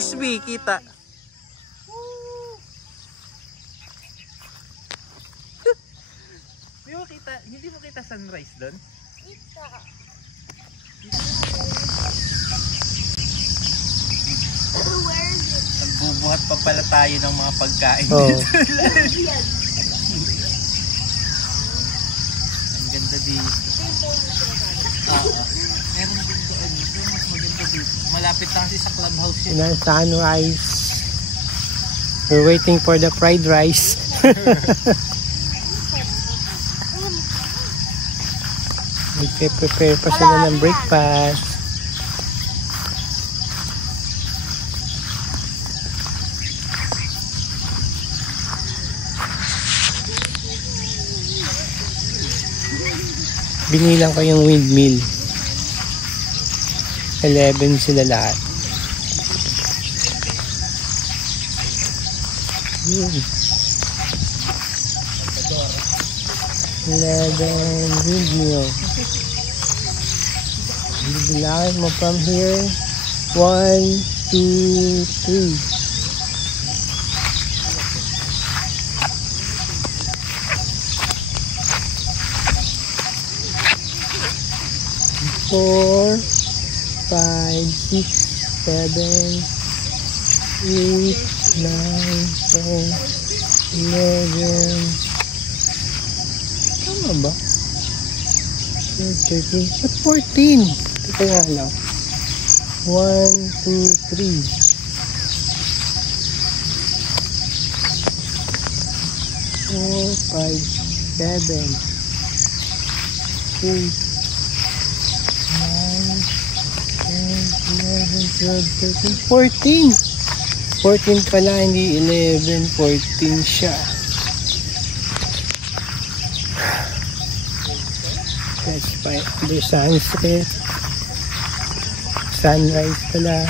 sunrise, B. Kita. Hindi mo kita sunrise doon? Kita. Where is it? Nagbubuhat pa pala tayo ng mga pagkain. Oh. Ang ganda dito. Oo. Meron din doon. Ito mas maganda dito. Malapit lang kasi sa clubhouse yun. Sunrise. We're waiting for the fried rice. Nagpe-prepare pa sila ng breakfast. Binilang ko yung windmill. 11 sila lahat. Yun. 11 windmill. Bibilangin mo from here. 1, 2, 3. Four, 5, 6, 7, 8, 9, 10, 11. Tama ba? 13. At 14. Ito nga lang. 1, 2, 3. 4, 5, 7, 8. 14 pala, hindi 11, 14 siya. That's by the sunset. Sunrise pala.